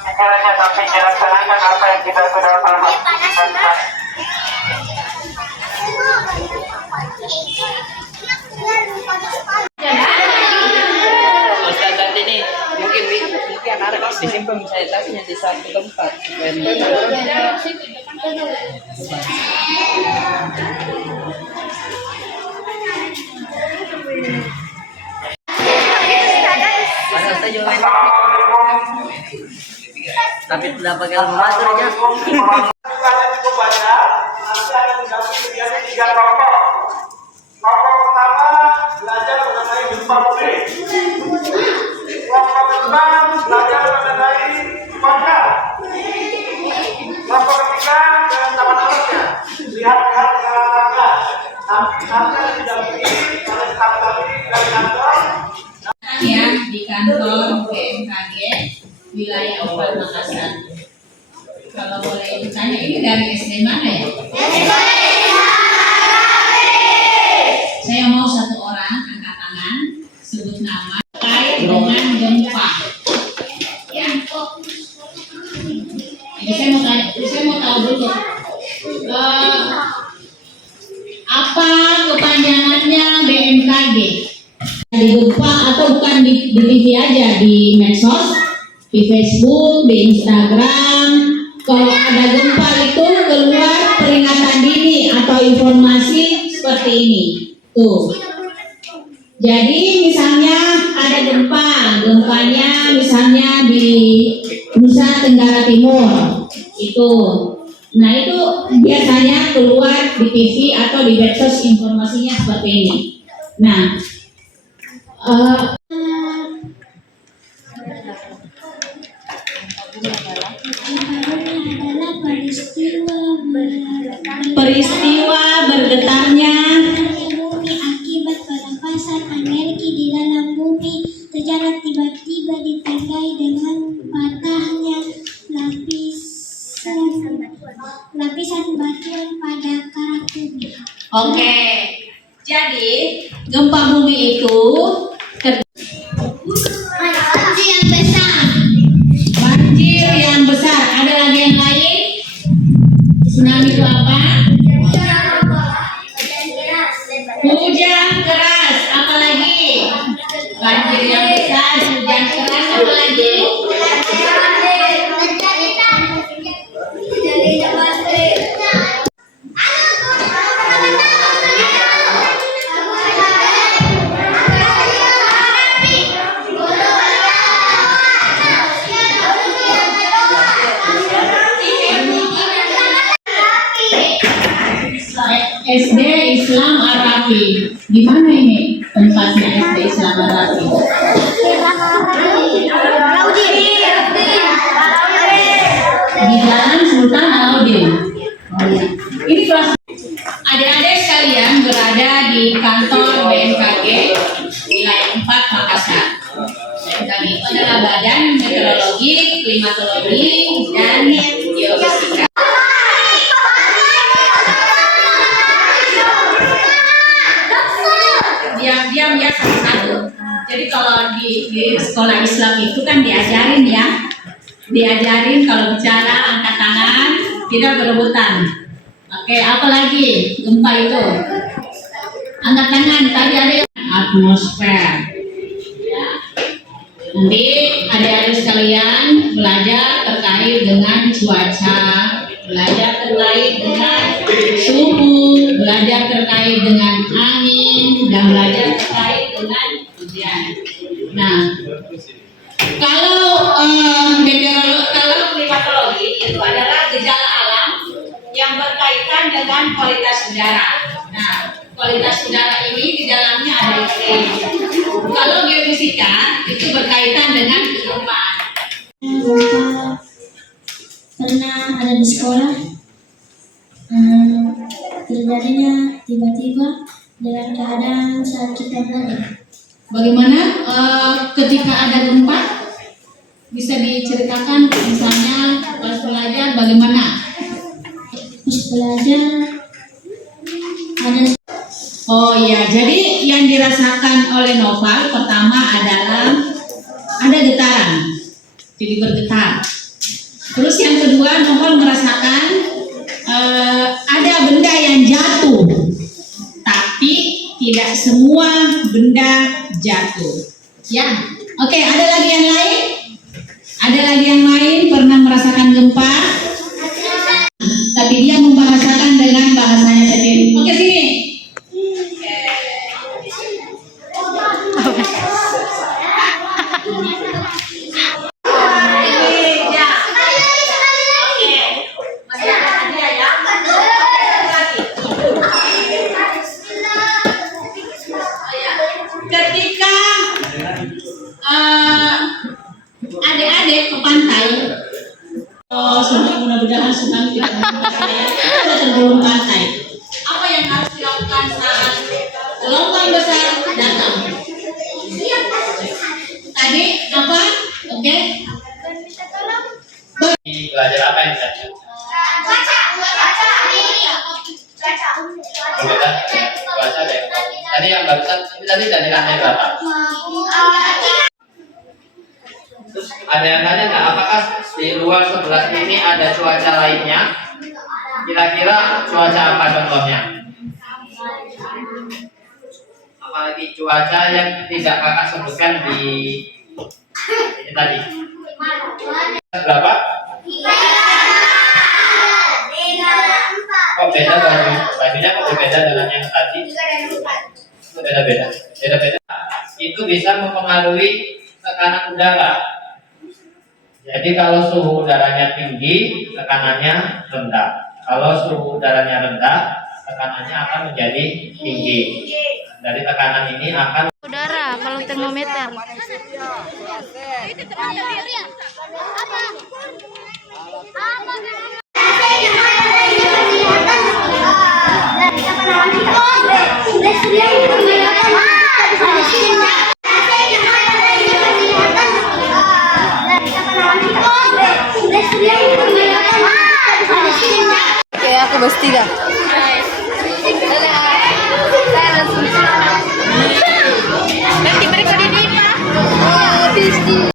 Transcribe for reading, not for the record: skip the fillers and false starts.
pikirannya tapi dilaksanakan apa yang kita sudah lakukan. Saat ini mungkin harus disimpan saya tasnya di satu tempat. Masa saja main. Tapi tidak pakai masuk aja. Tiga kelompok. Kelompok pertama belajar mengenai gempa bumi. Kelompok kedua belajar mengenai cuaca. Kelompok ketiga dengan teman-temannya lihat-lihat ke olahraga. Nanti ada didampingi oleh staf kami dari kantor. Ya, di kantor BMKG wilayah Opal Makassar. Kalau boleh ditanya, ini dari SD mana ya? Saya mau satu orang angkat tangan, sebut nama terkait dengan gempa. Ya. Jadi saya mau tahu dulu apa kepanjangannya BMKG? Di gempa atau bukan di TV aja, di medsos, di Facebook, di Instagram. Kalau ada gempa itu keluar peringatan dini atau informasi seperti ini. Tuh. Jadi misalnya ada gempanya misalnya di Nusa Tenggara Timur. Itu. Nah, itu biasanya keluar di TV atau di medsos informasinya seperti ini. Nah, peristiwa bergetarnya bumi akibat pelepasan energi di dalam bumi secara tiba-tiba ditandai dengan patahnya lapisan batuan pada karang bumi. oke. Jadi gempa bumi itu banjir yang besar. Ada lagi yang lain? Tsunami itu apa? Hujan keras. Apa lagi? Banjir yang besar, hujan keras. Apa lagi? SD Islam Arafi. Di mana ini tempatnya SD Islam Arafi? Di Jalan Sultan Alauddin. Oh, ya. Ini kelas. Adik-adik sekalian berada di kantor BMKG wilayah 4 Makassar. BMKG itu adalah Badan Meteorologi, Klimatologi, dan Geofisika. Diam-diam ya satu-satu. Jadi kalau di sekolah Islam itu kan diajarin ya, kalau bicara angkat tangan, tidak berebutan. Oke, apa lagi gempa itu? Angkat tangan. Tadi ada yang atmosfer. Ya. Nanti adik-adik sekalian belajar terkait dengan cuaca, belajar terkait dengan suhu, belajar terkait dengan angin, dan belajar terkait dengan hujan. Nah, kalau klimatologi itu adalah gejala alam yang berkaitan dengan kualitas udara. Nah, kualitas udara ini di dalamnya ada iklim. Kalau geofisika itu berkaitan dengan kehidupan. Pernah ada di sekolah, terjadinya tiba-tiba dengan keadaan saat kita belajar. Bagaimana ketika ada gempa? Bisa diceritakan misalnya pas belajar bagaimana? Pas belajar ada. Oh iya, jadi yang dirasakan oleh Noval pertama adalah ada getaran, jadi bergetar. Terus yang kedua, Nohol merasakan ada benda yang jatuh, tapi tidak semua benda jatuh. Ya, oke. Ada lagi yang lain? Ada lagi yang lain pernah merasakan gempa, tapi dia membahasakan dengan bahasanya sendiri. Oke, sini. Ketika adik-adik ke pantai, mudah-mudahan tsunami tidak menimpa saya, sudah tergolong pantai. Apa yang harus dilakukan saat gelombang besar datang? Tadi apa? Oke. Belajar apa yang tadi? Baca deh. Tadi yang barusan tadi dari lantai berapa? Terus ada yang tanya nggak, apakah di luar sebelah ini ada cuaca lainnya? Kira-kira cuaca apa contohnya? Apalagi cuaca yang tidak kakak sebutkan di ini tadi. Berapa? Kok beda bajunya kok berbeda dengan yang tadi? Beda-beda. Itu bisa mempengaruhi tekanan udara. Jadi kalau suhu udaranya tinggi, tekanannya rendah. Kalau suhu udaranya rendah, tekanannya akan menjadi tinggi. Dari tekanan ini akan udara kalau termometer. Oke, aku pasti dah. Nanti mereka di